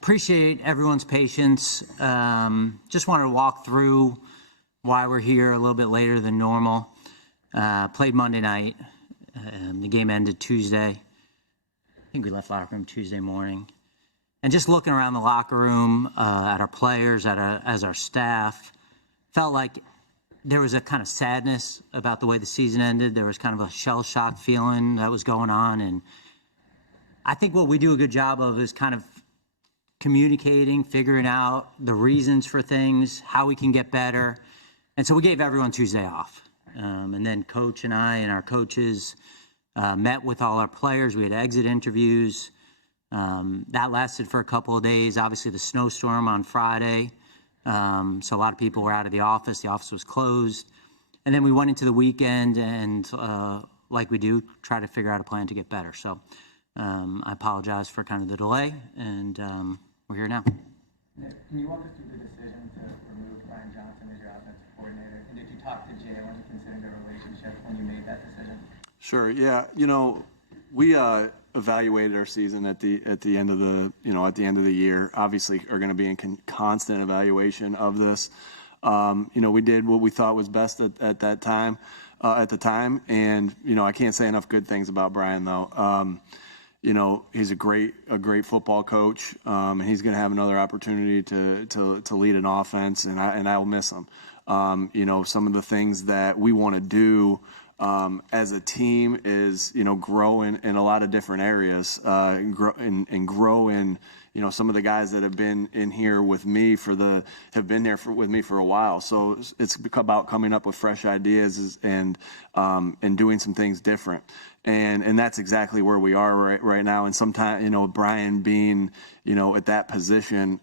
appreciate everyone's patience. Just wanted to walk through why we're here a little bit later than normal. Played Monday night. The game ended Tuesday. I think we left locker room Tuesday morning. And just looking around the locker room at our players, as our staff, felt like there was a kind of sadness about the way the season ended. There was kind of a shell-shock feeling that was going on. And I think what we do a good job of is kind of communicating, figuring out the reasons for things, how we can get better. And so we gave everyone Tuesday off. And then Coach and I and our coaches met with all our players. We had exit interviews. That lasted for a couple of days. Obviously, the snowstorm on Friday. So a lot of people were out of the office. The office was closed. And then we went into the weekend and, like we do, try to figure out a plan to get better. So I apologize for kind of the delay, and we're here now. Can you walk us through the decision to remove Brian Johnson as your offensive coordinator? And did you talk to Jalen considering the relationship when you made that decision? Sure. Yeah. We evaluated our season at the end of the year. Obviously, are going to be in constant evaluation of this. We did what we thought was best at the time, and I can't say enough good things about Brian though. He's a great football coach, and he's going to have another opportunity to lead an offense, and I will miss him. Some of the things that we want to do as a team is, grow in a lot of different areas, grow in, some of the guys that have been in here with me have been there with me for a while. So it's about coming up with fresh ideas and doing some things different. And that's exactly where we are right now. And sometimes, Brian being, at that position,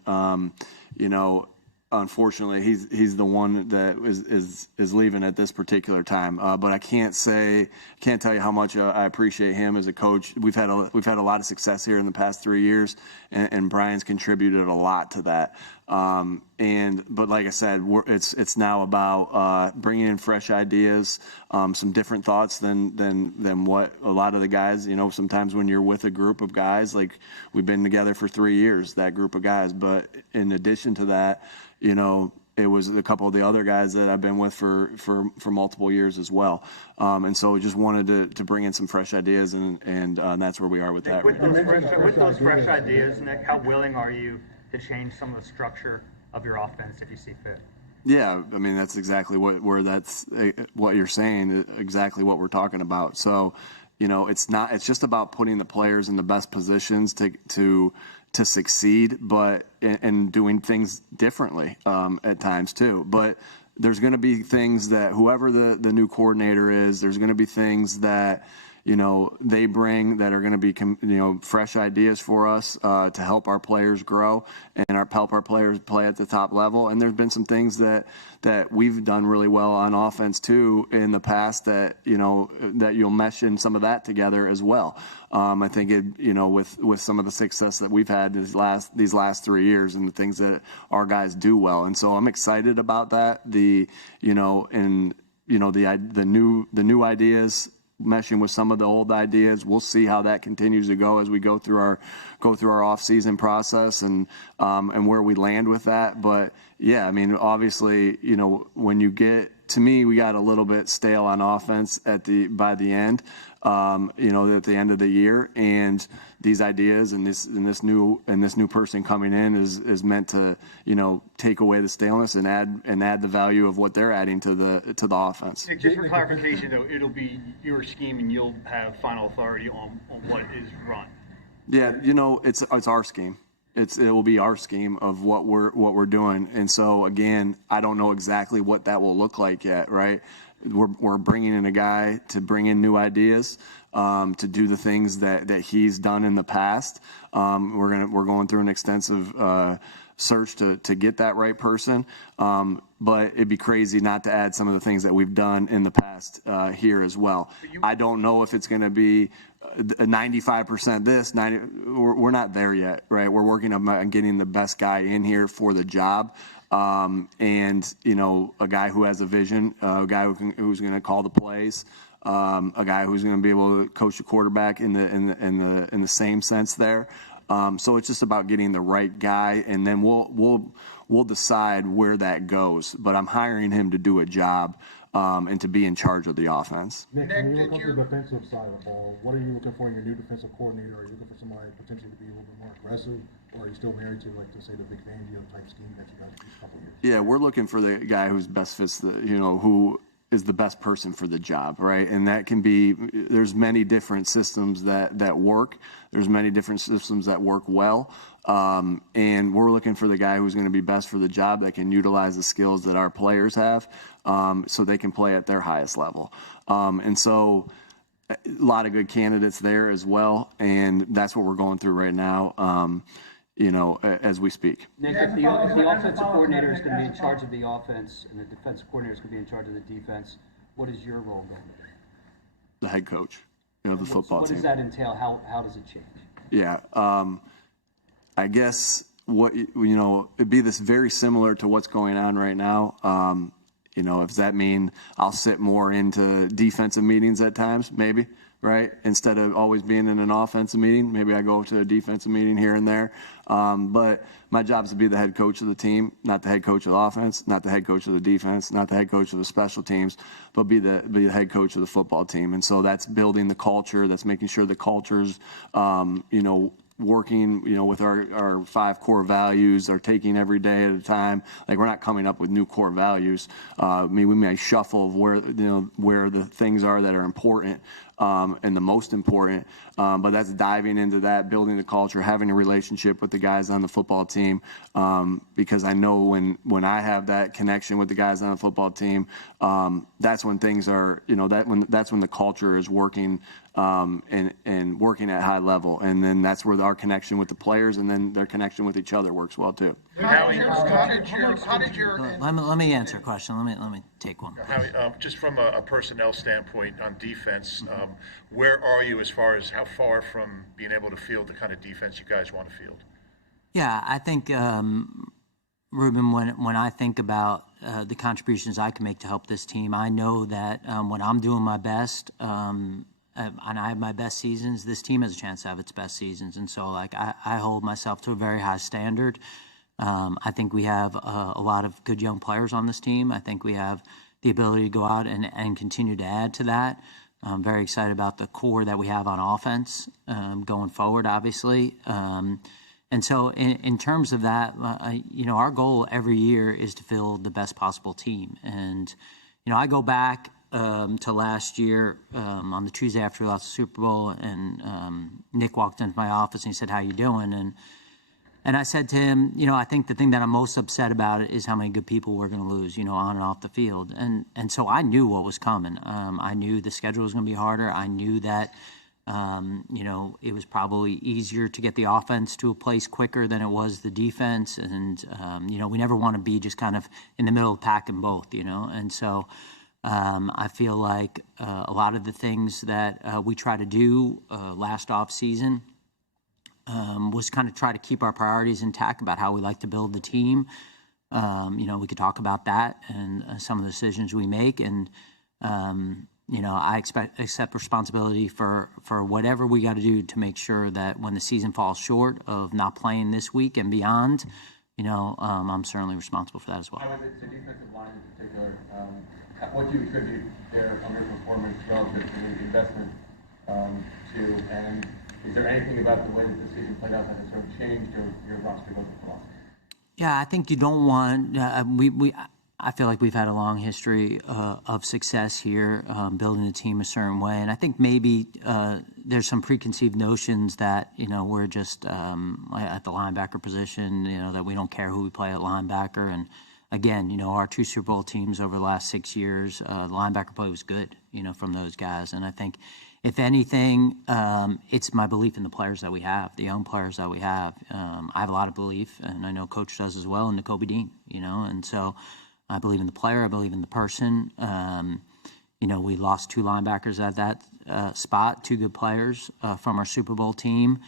unfortunately, he's the one that is leaving at this particular time. But I can't tell you how much I appreciate him as a coach. We've had a lot of success here in the past 3 years, and Brian's contributed a lot to that. But like I said, it's now about bringing in fresh ideas, some different thoughts than what a lot of the guys. Sometimes when you're with a group of guys, like we've been together for 3 years, that group of guys. But in addition to that, it was a couple of the other guys that I've been with for multiple years as well. And so we just wanted to bring in some fresh ideas, and that's where we are with that. With those fresh ideas, Nick, how willing are you to change some of the structure of your offense if you see fit? Yeah, I mean, that's exactly what you're saying, exactly what we're talking about. So, it's just about putting the players in the best positions to succeed, but and doing things differently at times too. But there's going to be things that whoever the new coordinator is, there's going to be things that they bring that are going to be fresh ideas for us to help our players grow and help our players play at the top level. And there's been some things that we've done really well on offense too in the past that that you'll mesh in some of that together as well. I think with some of the success that we've had these last 3 years and the things that our guys do well. And so I'm excited about that. The new ideas meshing with some of the old ideas. We'll see how that continues to go as we go through our off-season process and where we land with that. But yeah, I mean, obviously, when you get to me, we got a little bit stale on offense by the end, at the end of the year, and these ideas and this new person coming in is meant to take away the staleness and add the value of what they're adding to the offense. Nick, just for clarification, though, it'll be your scheme and you'll have final authority on what is run. Yeah, it's our scheme. It will be our scheme of what we're doing, and so again, I don't know exactly what that will look like yet. Right, we're bringing in a guy to bring in new ideas, to do the things that he's done in the past. We're going through an extensive search to get that right person. But it'd be crazy not to add some of the things that we've done in the past here as well. I don't know if it's going to be 95% this, 90. We're not there yet, right? We're working on getting the best guy in here for the job. And a guy who has a vision, a guy who's going to call the plays, a guy who's going to be able to coach the quarterback in the same sense there. So it's just about getting the right guy, and then we'll decide where that goes. But I'm hiring him to do a job and to be in charge of the offense. Nick, when you look at the defensive side of the ball, what are you looking for in your new defensive coordinator? Are you looking for somebody potentially to be a little bit more aggressive, or are you still married to, like, to say, the Vic Fangio type scheme that you guys used a couple of years? Yeah, we're looking for the guy who's best fits who is the best person for the job, right? And that can be, there's many different systems that work. There's many different systems that work well. And we're looking for the guy who's going to be best for the job, that can utilize the skills that our players have, so they can play at their highest level. And so a lot of good candidates there as well. And that's what we're going through right now. As we speak. Nick, if the offensive coordinator is going to be in charge of the offense and the defensive coordinator is going to be in charge of the defense, what is your role going to be? The head coach of the football team. What does that entail? How does it change? Yeah. I guess it'd be this very similar to what's going on right now. Does that mean I'll sit more into defensive meetings at times? Maybe. Right? Instead of always being in an offensive meeting, maybe I go to a defensive meeting here and there. But my job is to be the head coach of the team, not the head coach of the offense, not the head coach of the defense, not the head coach of the special teams, but be the head coach of the football team. And so that's building the culture. That's making sure the culture's, working, with our 5 core values, are taking every day at a time. Like, we're not coming up with new core values. We may shuffle of where the things are that are important and the most important. But that's diving into that, building the culture, having a relationship with the guys on the football team. Because I know when I have that connection with the guys on the football team, that's when things are, that's when the culture is working and working at high level. And then that's where our connection with the players and then their connection with each other works well too. How did your Let me answer a question. Let me take one. Howie, just from a personnel standpoint on defense, where are you as far as how far from being able to field the kind of defense you guys want to field? Yeah, I think, Ruben, when I think about the contributions I can make to help this team, I know that when I'm doing my best and I have my best seasons, this team has a chance to have its best seasons. And so, I hold myself to a very high standard. I think we have a lot of good young players on this team. I think we have the ability to go out and continue to add to that. I'm very excited about the core that we have on offense going forward, obviously. And so in terms of that, our goal every year is to field the best possible team. And, I go back to last year on the Tuesday after we lost the Super Bowl, and Nick walked into my office and he said, "How you doing?" And I said to him, I think the thing that I'm most upset about is how many good people we're going to lose, on and off the field. And so I knew what was coming. I knew the schedule was going to be harder. I knew that, it was probably easier to get the offense to a place quicker than it was the defense. And, we never want to be just kind of in the middle of the pack in both, And so I feel like a lot of the things that we try to do last off season was kind of try to keep our priorities intact about how we like to build the team. We could talk about that and some of the decisions we make. And, I accept responsibility for whatever we got to do to make sure that when the season falls short of not playing this week and beyond, I'm certainly responsible for that as well. How is it, the defensive line in particular, what do you attribute their underperformance relative to the investment to, and is there anything about the way that the season played out that has sort of changed your roster building philosophy? Yeah, I think you don't want. I feel like we've had a long history of success here, building a team a certain way, and I think maybe there's some preconceived notions that we're just at the linebacker position, that we don't care who we play at linebacker. And again, our 2 Super Bowl teams over the last 6 years, the linebacker play was good, from those guys, and I think. If anything, it's my belief in the players that we have, the young players that we have. I have a lot of belief, and I know Coach does as well, in Nakobe Dean, and so I believe in the player, I believe in the person. We lost 2 linebackers at that spot, 2 good players from our Super Bowl team,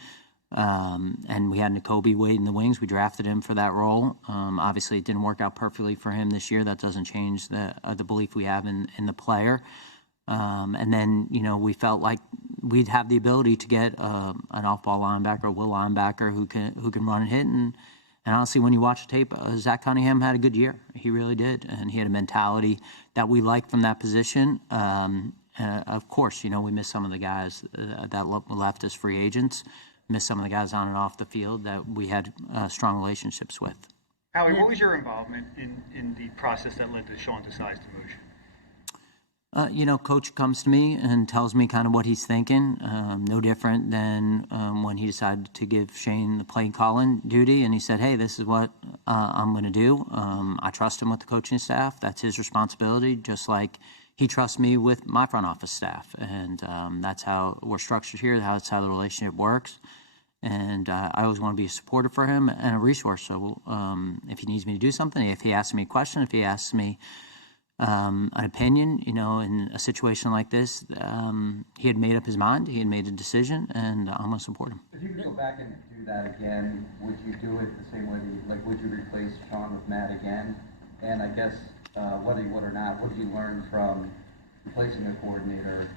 and we had Nakobe wait in the wings. We drafted him for that role. Obviously, it didn't work out perfectly for him this year. That doesn't change the belief we have in the player. And then, we felt like we'd have the ability to get an off-ball linebacker, a will linebacker who can run and hit. And honestly, when you watch the tape, Zach Cunningham had a good year. He really did. And he had a mentality that we liked from that position. Of course, we missed some of the guys that left as free agents, missed some of the guys on and off the field that we had strong relationships with. Howie, what was your involvement in the process that led to Sean Desai's demotion? Coach comes to me and tells me kind of what he's thinking. No different than when he decided to give Shane the play calling duty, and he said, "Hey, this is what I'm going to do." I trust him with the coaching staff. That's his responsibility, just like he trusts me with my front office staff, and that's how we're structured here. That's how the relationship works. And I always want to be a supporter for him and a resource. So if he needs me to do something, if he asks me a question, if he asks me an opinion, in a situation like this, he had made up his mind, he had made a decision, and I'm going to support him. If you could go back and do that again, would you do it the same way would you replace Sean with Matt again? And I guess, whether you would or not, what did you learn from replacing a coordinator,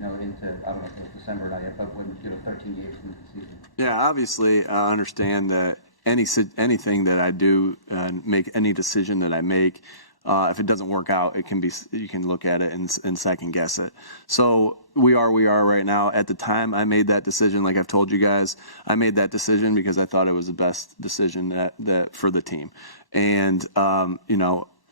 into, I don't know if it was December or not yet, but when, 13 games into the season? Yeah, obviously, I understand that anything that I do, make any decision that I make, if it doesn't work out, you can look at it and second guess it. So we are right now. At the time I made that decision, like I've told you guys, I made that decision because I thought it was the best decision that for the team. And,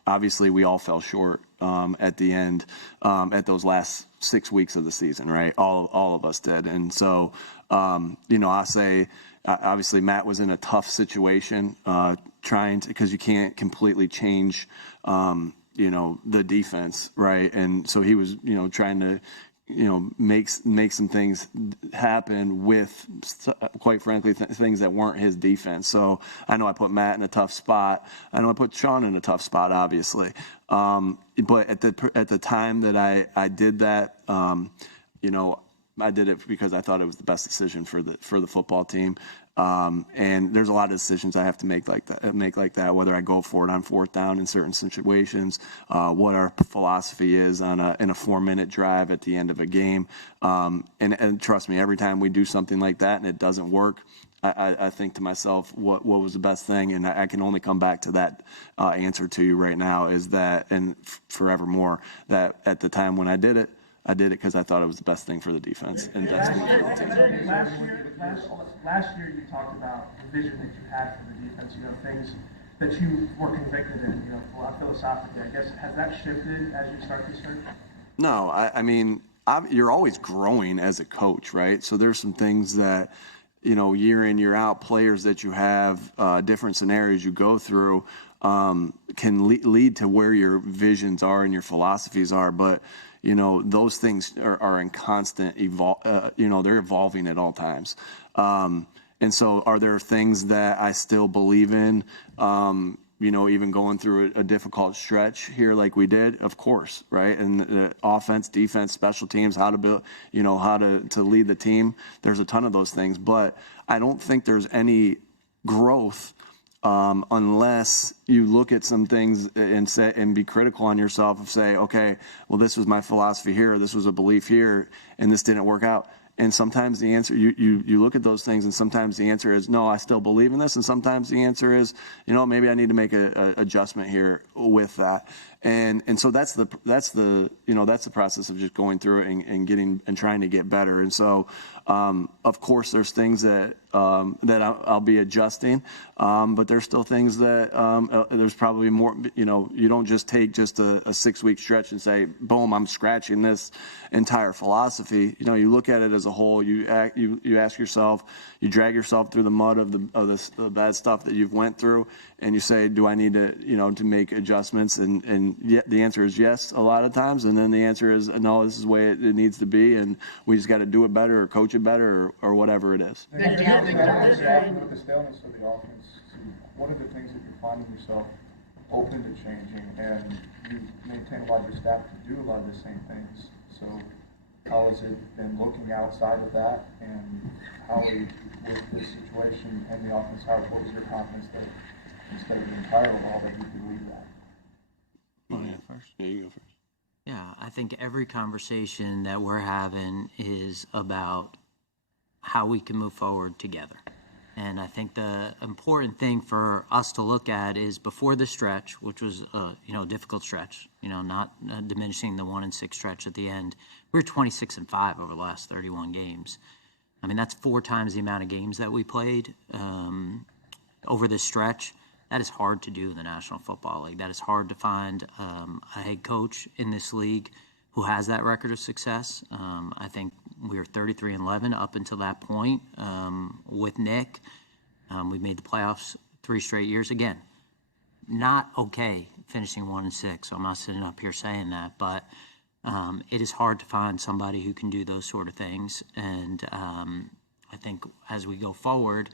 obviously we all fell short at the end, at those last 6 weeks of the season, right? All of us did. And so, I say, obviously Matt was in a tough situation, because you can't completely change, the defense, right? And so he was, trying to, make some things happen with, quite frankly, things that weren't his defense. So I know I put Matt in a tough spot. I know I put Sean in a tough spot, obviously. But at the time that I did that, I did it because I thought it was the best decision for the football team. And there's a lot of decisions I have to make like that, whether I go for it on fourth down in certain situations, what our philosophy is in a 4-minute drive at the end of a game. And trust me, every time we do something like that and it doesn't work, I think to myself, what was the best thing? And I can only come back to that answer to you right now, is that, and forevermore, that at the time when I did it because I thought it was the best thing for the defense and best thing for the team. Last year you talked about the vision that you had for the defense, things that you were convicted in, philosophically. I guess, has that shifted as you start this search? No, I mean, you're always growing as a coach, right? So there's some things that, year in, year out, players that you have, different scenarios you go through, can lead to where your visions are and your philosophies are. But, those things are in constant they're evolving at all times. And so are there things that I still believe in, even going through a difficult stretch here like we did? Of course, right? And offense, defense, special teams, how to build, how to lead the team. There's a ton of those things, but I don't think there's any growth unless you look at some things and be critical on yourself and say, okay, well, this was my philosophy here, or this was a belief here, and this didn't work out. And sometimes the answer, you look at those things, and sometimes the answer is, no, I still believe in this. And sometimes the answer is, maybe I need to make a adjustment here with that. And so that's the process of just going through it and trying to get better. And so, of course, there's things that I'll be adjusting, but there's still things that there's probably more. You don't just take just a 6-week stretch and say, boom, I'm scratching this entire philosophy. You look at it as a whole. You ask yourself, you drag yourself through the mud of the bad stuff that you've went through, and you say, do I need to to make adjustments? And the answer is yes a lot of times, and then the answer is no, this is the way it needs to be, and we just got to do it better or coach it better or whatever it is. With the staleness of the offense, what are the things that you're finding yourself open to changing, and you maintain a lot of your staff to do a lot of the same things? So how has it been looking outside of that, and how with this situation and the offense, what was your confidence that instead of the entire overhaul that you could lead that? Oh, yeah, first. Yeah, you go first. Yeah, I think every conversation that we're having is about how we can move forward together. And I think the important thing for us to look at is before the stretch, which was a difficult stretch, not diminishing the 1-6 stretch at the end. We were 26-5 over the last 31 games. I mean, that's 4 times the amount of games that we played over this stretch. That is hard to do in the National Football League. That is hard to find a head coach in this league who has that record of success. I think we were 33-11 up until that point with Nick. We made the playoffs 3 straight years. Again, not okay finishing 1-6. So I'm not sitting up here saying that, but it is hard to find somebody who can do those sort of things. And I think as we go forward,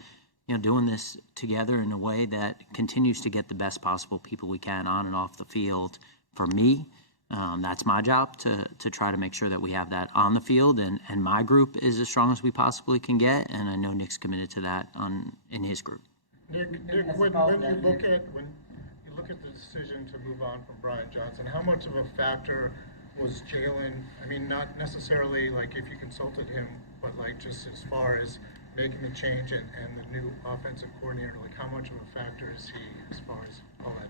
doing this together in a way that continues to get the best possible people we can on and off the field. For me, that's my job to try to make sure that we have that on the field, and my group is as strong as we possibly can get, and I know Nick's committed to that in his group. Nick, when you look at the decision to move on from Brian Johnson, how much of a factor was Jalen? I mean, not necessarily like if you consulted him, but like just as far as making the change and the new offensive coordinator, like how much of a factor is he as far as all that?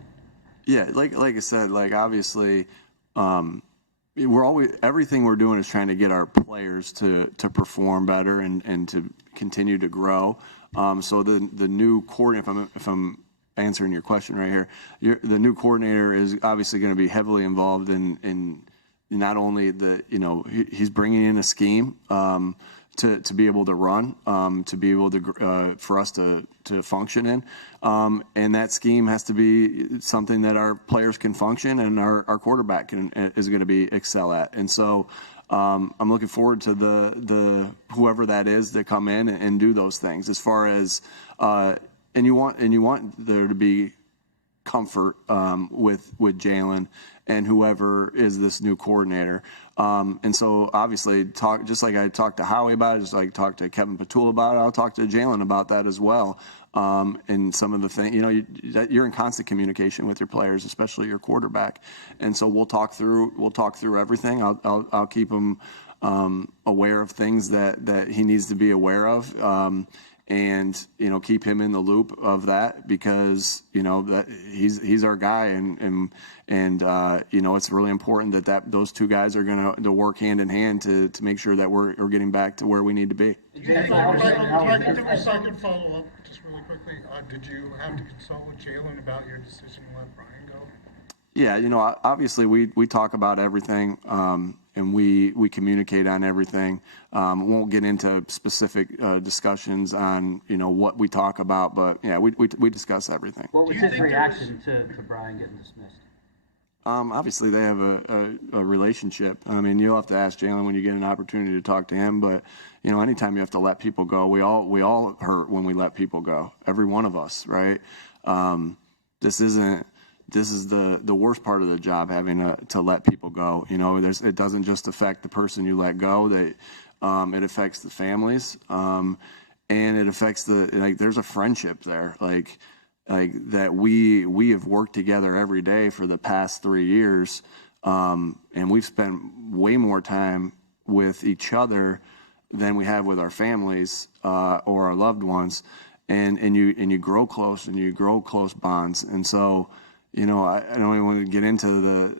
Yeah, like I said, like obviously, everything we're doing is trying to get our players to perform better and to continue to grow. So the new coordinator, if I'm answering your question right here, the new coordinator is obviously going to be heavily involved in not only he's bringing in a scheme to be able to run, to be able to for us to function in, and that scheme has to be something that our players can function and our quarterback is going to be excel at. And so I'm looking forward to the whoever that is to come in and do those things. As far as and you want there to be comfort with Jalen and whoever is this new coordinator. And so obviously just like I talked to Howie about it, just like I talked to Kevin Patul about it, I'll talk to Jalen about that as well. And some of the things, you're in constant communication with your players, especially your quarterback. And so we'll talk through everything. I'll keep him aware of things that he needs to be aware of. And keep him in the loop of that, because that he's our guy, and it's really important that those two guys are going to work hand in hand to make sure that we're getting back to where we need to be. If I could follow up just really quickly, did you have to consult with Jalen about your decision to let Brian go? Yeah, obviously we talk about everything, and we communicate on everything. Won't get into specific discussions on what we talk about, but yeah, we discuss everything. What was his reaction to Brian getting dismissed? Obviously they have a relationship. I mean, you'll have to ask Jalen when you get an opportunity to talk to him, but anytime you have to let people go, we all hurt when we let people go. Every one of us, right? This is the worst part of the job, having to let people go. It doesn't just affect the person you let go. It affects the families, and it affects there's a friendship there, like that we have worked together every day for the past 3 years, and we've spent way more time with each other than we have with our families or our loved ones, and you grow close, and you grow close bonds. And so I don't even want to get into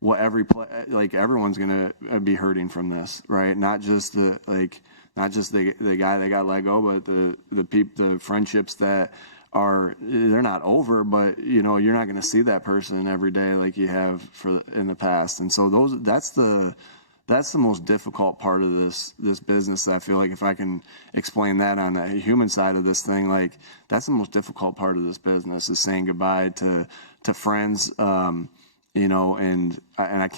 what everyone's going to be hurting from this, right? Not just the guy that got let go, but the friendships that they're not over, but you're not going to see that person every day like you have in the past. And so that's the most difficult part of this business. I feel like if I can explain that on the human side of this thing, like that's the most difficult part of this business, is saying goodbye to friends, and I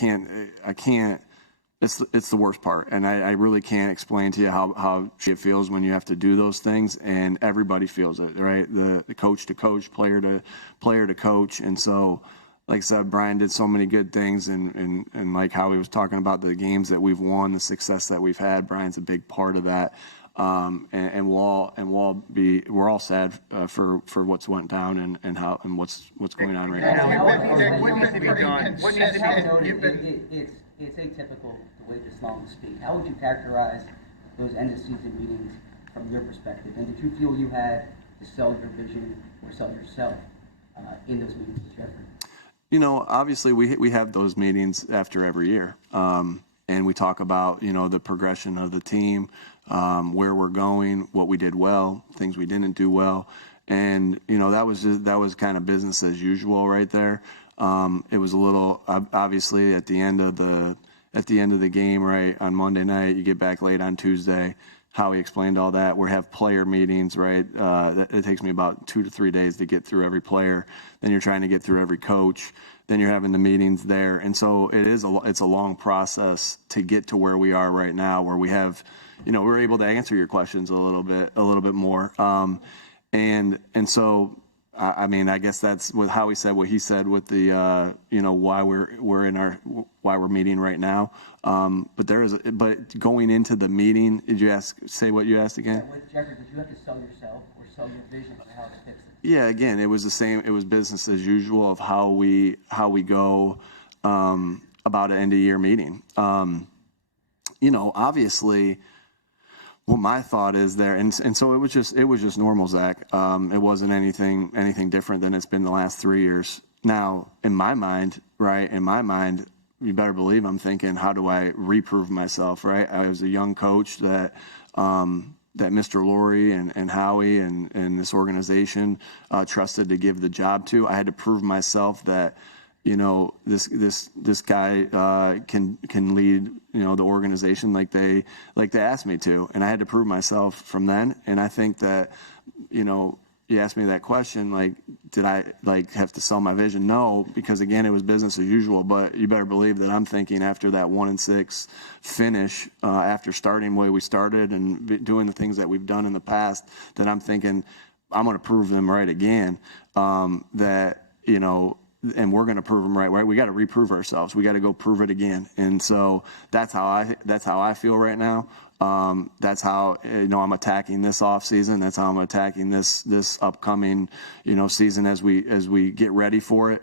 can't. It's the worst part, and I really can't explain to you how it feels when you have to do those things, and everybody feels it, right? The coach to coach, player to coach, and so. Like I said, Brian did so many good things, and like how he was talking about the games that we've won, the success that we've had. Brian's a big part of that. and we're all sad for what's went down and what's going on right now. What needs to be done? What needs to be done? It's atypical to wait this long to speak. How would you characterize those end of season meetings from your perspective? And did you feel you had to sell your vision or sell yourself in those meetings with Jeffrey? Obviously we have those meetings after every year. And we talk about, the progression of the team, where we're going, what we did well, things we didn't do well. And, that was kind of business as usual right there. It was a little, obviously at the end of the game, right, on Monday night, you get back late on Tuesday. Howie explained all that. We have player meetings, right? It takes me about 2 to 3 days to get through every player. Then you're trying to get through every coach. Then you're having the meetings there. And so it's a long process to get to where we are right now, where we have, we're able to answer your questions a little bit more. And so, I guess that's what Howie said, what he said with the, why we're meeting right now. But going into the meeting, did you say what you asked again? Yeah, with Jeffrey, did you have to sell yourself or sell your vision for how to fix it? Yeah, again, it was the same. It was business as usual of how we go about an end of year meeting. Obviously, what my thought is there, and so it was just normal, Zach. It wasn't anything different than it's been the last 3 years. Now, in my mind, you better believe I'm thinking, how do I reprove myself, right? I was a young coach that Mr. Lurie and Howie and this organization trusted to give the job to. I had to prove myself that, this guy can lead, the organization like they asked me to. And I had to prove myself from then. And I think that, you asked me that question, did I have to sell my vision? No, because again, it was business as usual. But you better believe that I'm thinking after that 1-6 finish, after starting the way we started and doing the things that we've done in the past, that I'm thinking I'm going to prove them right again. And we're going to prove them right. We got to reprove ourselves. We got to go prove it again. And so that's how I feel right now. That's how I'm attacking this off season. That's how I'm attacking this upcoming season as we get ready for it.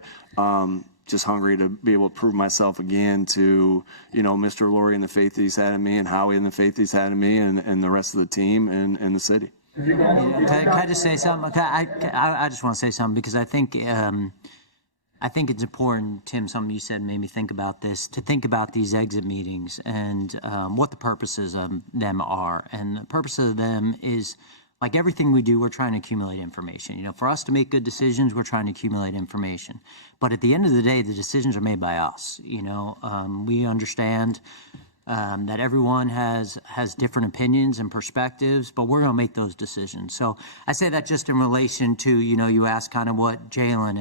Just hungry to be able to prove myself again to Mr. Lurie and the faith that he's had in me, and Howie and the faith he's had in me, and the rest of the team and the city. Can I just say something? I just want to say something because I think it's important, Tim, something you said made me think about this, to think about these exit meetings and what the purposes of them are. And the purpose of them is, like everything we do, we're trying to accumulate information. For us to make good decisions, we're trying to accumulate information. But at the end of the day, the decisions are made by us. We understand that everyone has different opinions and perspectives, but we're going to make those decisions. So I say that just in relation to, you asked kind of what Jalen,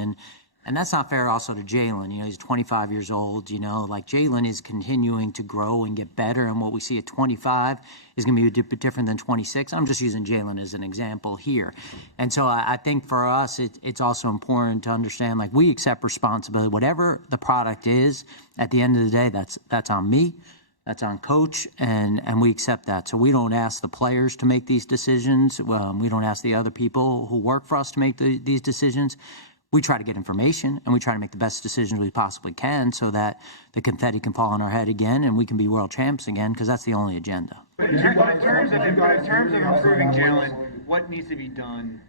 and that's not fair also to Jalen. He's 25 years old, Jalen is continuing to grow and get better. And what we see at 25 is going to be a bit different than 26. I'm just using Jalen as an example here. And so I think for us, it's also important to understand, we accept responsibility. Whatever the product is, at the end of the day, that's on me. That's on coach, and we accept that. So we don't ask the players to make these decisions. We don't ask the other people who work for us to make these decisions. We try to get information, and we try to make the best decisions we possibly can so that the confetti can fall on our head again and we can be world champs again, because that's the only agenda. But in terms of improving Jalen, what needs to be done,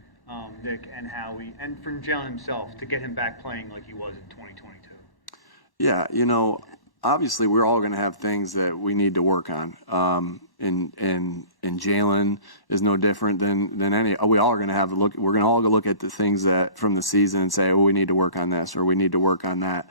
Nick and Howie, and from Jalen himself to get him back playing like he was in 2022? Yeah, obviously we're all going to have things that we need to work on. And Jalen is no different than any. We all are going to have a look. We're going to all go look at the things that from the season and say, we need to work on this or we need to work on that.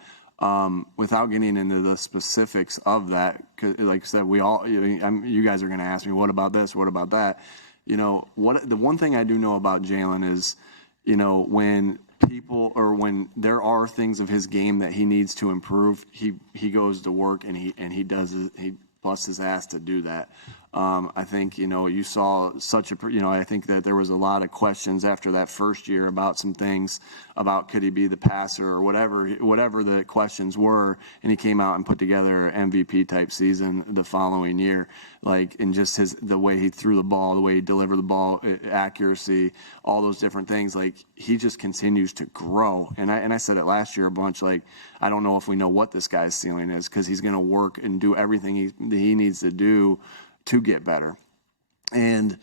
Without getting into the specifics of that, 'cause like I said, you guys are going to ask me, what about this? What about that? The one thing I do know about Jalen is, when when there are things of his game that he needs to improve, he goes to work and he does it. He busts his ass to do that. I think, you saw I think that there was a lot of questions after that first year about some things about could he be the passer or whatever the questions were. And he came out and put together an MVP type season the following year, and just the way he threw the ball, the way he delivered the ball, accuracy, all those different things. He just continues to grow. And I said it last year a bunch, I don't know if we know what this guy's ceiling is, because he's going to work and do everything he needs to do to get better. And,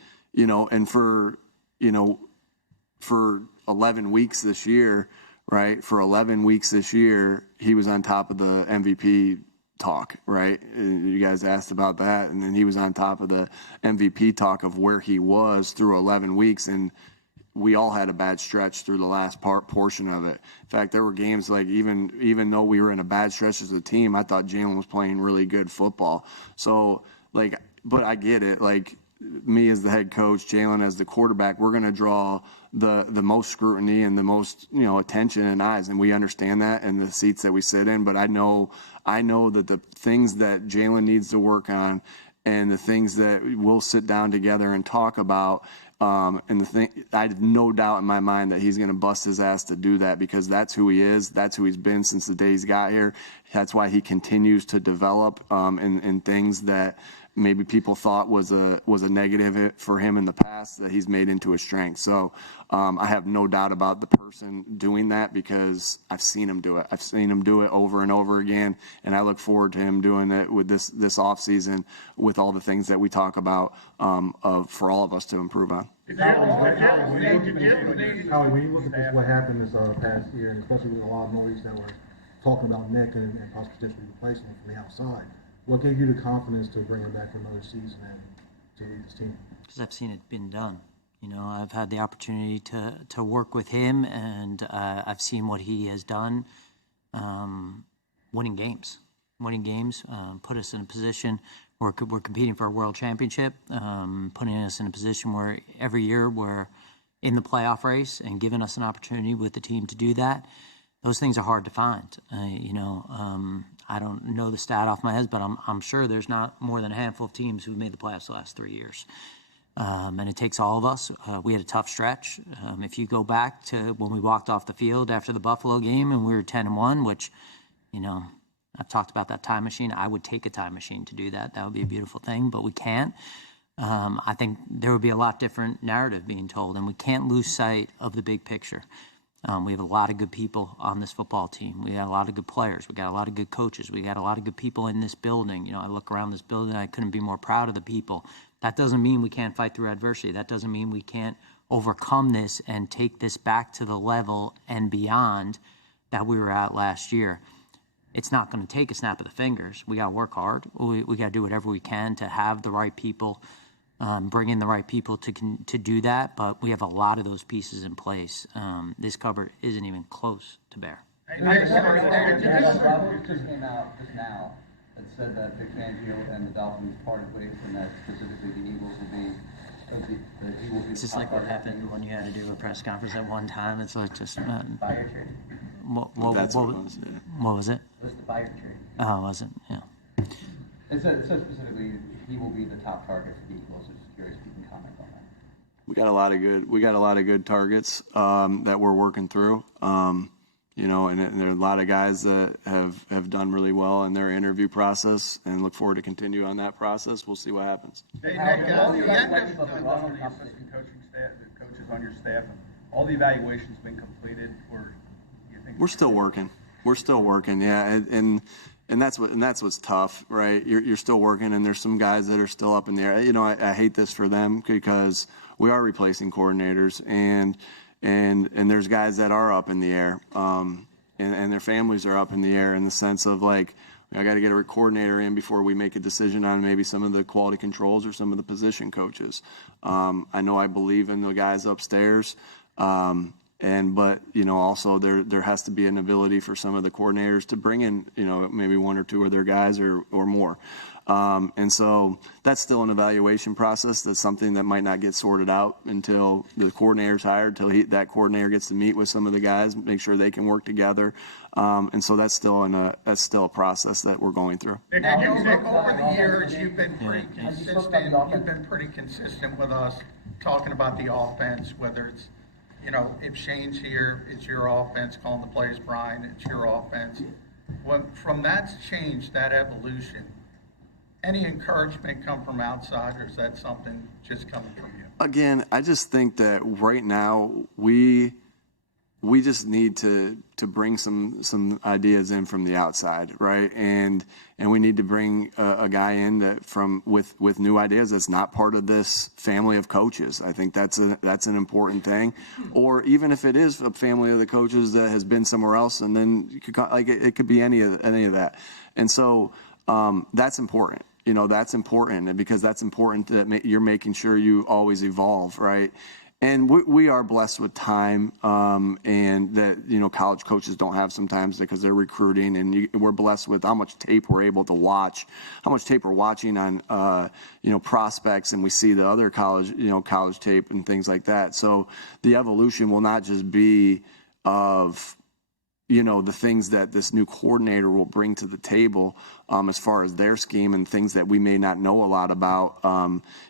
for 11 weeks this year, right? For 11 weeks this year, he was on top of the MVP talk, right? You guys asked about that. And then he was on top of the MVP talk of where he was through 11 weeks. And we all had a bad stretch through the last portion of it. In fact, there were games even though we were in a bad stretch as a team, I thought Jalen was playing really good football. So, but I get it. Me as the head coach, Jalen as the quarterback, we're going to draw the most scrutiny and the most, attention and eyes. And we understand that in the seats that we sit in. But I know that the things that Jalen needs to work on and the things that we'll sit down together and talk about, I have no doubt in my mind that he's going to bust his ass to do that, because that's who he is. That's who he's been since the day he's got here. That's why he continues to develop in things that maybe people thought was a negative for him in the past, that he's made into a strength. So I have no doubt about the person doing that, because I've seen him do it. I've seen him do it over and over again, and I look forward to him doing it with this offseason with all the things that we talk about for all of us to improve on. Howie, when you look at this, what happened this past year, and especially with a lot of noise that were talking about Nick and possibly replacing him from the outside, what gave you the confidence to bring him back for another season and to lead this team? Because I've seen it been done. I've had the opportunity to work with him, and I've seen what he has done, winning games, put us in a position where we're competing for a world championship, putting us in a position where every year we're in the playoff race and giving us an opportunity with the team to do that. Those things are hard to find. I don't know the stat off my head, but I'm sure there's not more than a handful of teams who've made the playoffs the last 3 years. And it takes all of us. We had a tough stretch. If you go back to when we walked off the field after the Buffalo game and we were 10-1, which, I've talked about that time machine. I would take a time machine to do that. That would be a beautiful thing, but we can't. I think there would be a lot different narrative being told, and we can't lose sight of the big picture. We have a lot of good people on this football team. We got a lot of good players. We got a lot of good coaches. We got a lot of good people in this building. I look around this building, I couldn't be more proud of the people. That doesn't mean we can't fight through adversity. That doesn't mean we can't overcome this and take this back to the level and beyond that we were at last year. It's not going to take a snap of the fingers. We got to work hard. We got to do whatever we can to have the right people, bring in the right people to do that. But we have a lot of those pieces in place. This cupboard isn't even close to bare. Robert just came out just now and said that Vic Fangio and the Dolphins parted ways, and that specifically the Eagles will be. It's just like what happened when you had to do a press conference at one time. It's like just buyer trade. What was it? It was the buyer trade. Oh, was it? Yeah. It said specifically he will be the top target for the Eagles. I'm just curious if you can comment on that. We got a lot of good targets that we're working through. And there are a lot of guys that have done really well in their interview process, and look forward to continue on that process. We'll see what happens. Hey, Nick, the assistant coaching staff, the coaches on your staff, all the evaluations been completed, or you think we're still working? Yeah, and that's what's tough, right? You're still working, and there's some guys that are still up in the air. I hate this for them because we are replacing coordinators, and there's guys that are up in the air, and their families are up in the air in the sense of I got to get a coordinator in before we make a decision on maybe some of the quality controls or some of the position coaches. I know I believe in the guys upstairs, but also there has to be an ability for some of the coordinators to bring in maybe one or two of their guys or more. And so that's still an evaluation process. That's something that might not get sorted out until the coordinator's hired, until that coordinator gets to meet with some of the guys, make sure they can work together. And so that's still a process that we're going through. Nick, over the years, you've been pretty consistent. You've been pretty consistent with us talking about the offense, whether it's, if Shane's here, it's your offense, calling the plays, Brian, it's your offense. From that's changed, that evolution, any encouragement come from outside, or is that something just coming from you? Again, I just think that right now we just need to bring some ideas in from the outside, right? And we need to bring a guy in that with new ideas that's not part of this family of coaches. I think that's an important thing. Or even if it is a family of the coaches that has been somewhere else, and then it could be any of that. And so that's important. That's important, because that's important that you're making sure you always evolve, right? And we are blessed with time, and that, college coaches don't have sometimes because they're recruiting, and we're blessed with how much tape we're able to watch, how much tape we're watching on, prospects, and we see the other college tape and things like that. So the evolution will not just be of, the things that this new coordinator will bring to the table as far as their scheme and things that we may not know a lot about,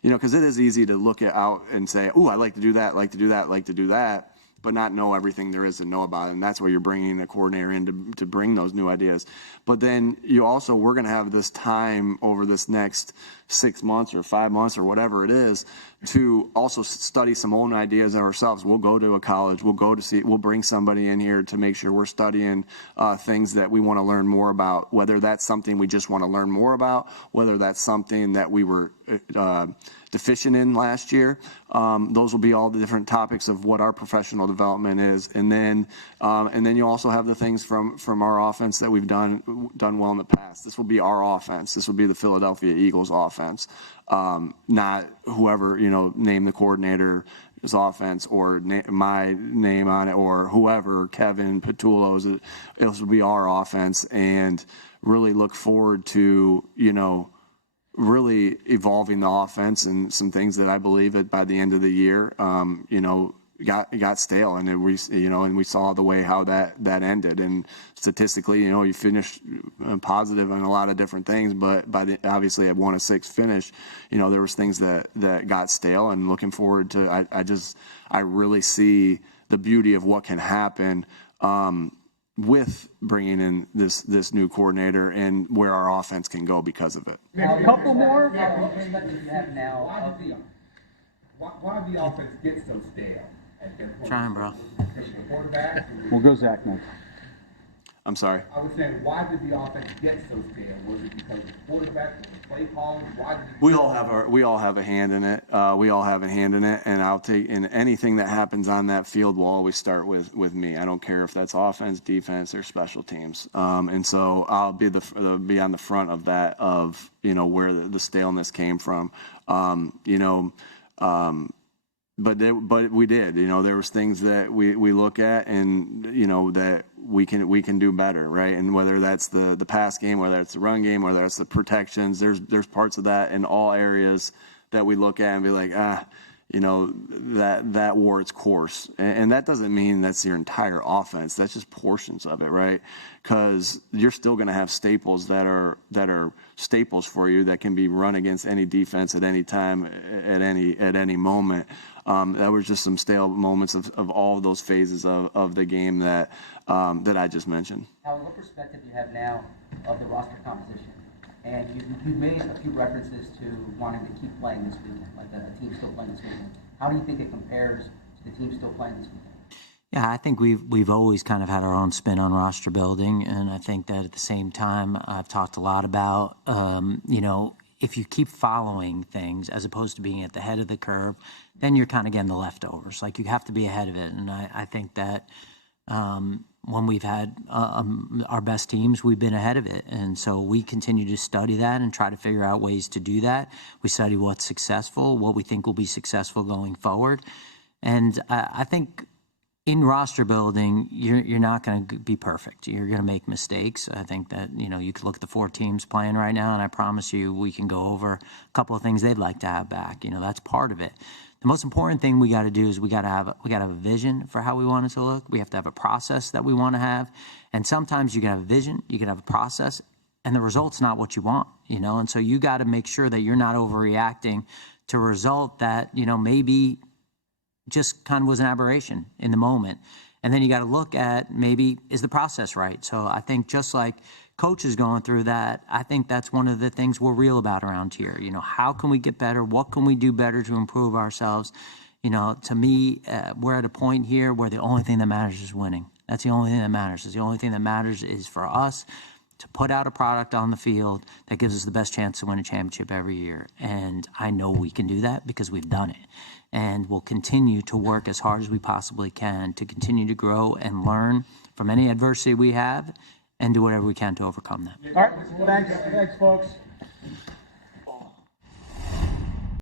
because it is easy to look out and say, oh, I like to do that, but not know everything there is to know about it. And that's where you're bringing the coordinator in to bring those new ideas. But then we're going to have this time over this next 6 months or 5 months or whatever it is to also study some own ideas ourselves. We'll go to a college. We'll bring somebody in here to make sure we're studying things that we want to learn more about, whether that's something we just want to learn more about, whether that's something that we were deficient in last year. Those will be all the different topics of what our professional development is. And then you also have the things from our offense that we've done well in the past. This will be our offense. This will be the Philadelphia Eagles offense, not whoever, name the coordinator's offense or my name on it, or whoever, Kevin Petullo's. It will be our offense, and really look forward to, really evolving the offense, and some things that I believe that by the end of the year, got stale, and we saw the way how that ended. And statistically, you finished positive on a lot of different things, but obviously at 1-6 finish, there was things that got stale. And looking forward to, I really see the beauty of what can happen with bringing in this new coordinator, and where our offense can go because of it. A couple more. What perspective do you have now? Why did the offense get so stale? Trying, bro. We'll go Zach next. I'm sorry. I was saying, why did the offense get so stale? Was it because of the quarterback, the play calling? We all have a hand in it. And I'll take in anything that happens on that field will always start with me. I don't care if that's offense, defense, or special teams. And so I'll be on the front of that, of where the staleness came from. But we did. There was things that we look at, and that we can do better, right? And whether that's the pass game, whether it's the run game, whether it's the protections, there's parts of that in all areas that we look at and be like, that wore its course. And that doesn't mean that's your entire offense. That's just portions of it, right? Because you're still going to have staples that are staples for you that can be run against any defense at any time, at any moment. That was just some stale moments of all of those phases of the game that I just mentioned. Howard, what perspective do you have now of the roster composition? And you've made a few references to wanting to keep playing this weekend, like a team still playing this weekend. How do you think it compares to the team still playing this weekend? Yeah, I think we've always kind of had our own spin on roster building, and I think that at the same time, I've talked a lot about, if you keep following things as opposed to being at the head of the curve, then you're kind of getting the leftovers. Like, you have to be ahead of it, and I think that when we've had our best teams, we've been ahead of it. And so we continue to study that and try to figure out ways to do that. We study what's successful, what we think will be successful going forward. And I think, in roster building, you're not going to be perfect. You're going to make mistakes. I think that, you could look at the 4 teams playing right now, and I promise you we can go over a couple of things they'd like to have back. That's part of it. The most important thing we got to do is we got to have a vision for how we want it to look. We have to have a process that we want to have. And sometimes you can have a vision, you can have a process, and the result's not what you want, And so you got to make sure that you're not overreacting to a result that, maybe just kind of was an aberration in the moment. And then you got to look at maybe, is the process right? So I think just like coaches going through that, I think that's one of the things we're real about around here. How can we get better? What can we do better to improve ourselves? To me, we're at a point here where the only thing that matters is winning. That's the only thing that matters. The only thing that matters is for us to put out a product on the field that gives us the best chance to win a championship every year. And I know we can do that because we've done it. And we'll continue to work as hard as we possibly can to continue to grow and learn from any adversity we have and do whatever we can to overcome that. All right, thanks folks.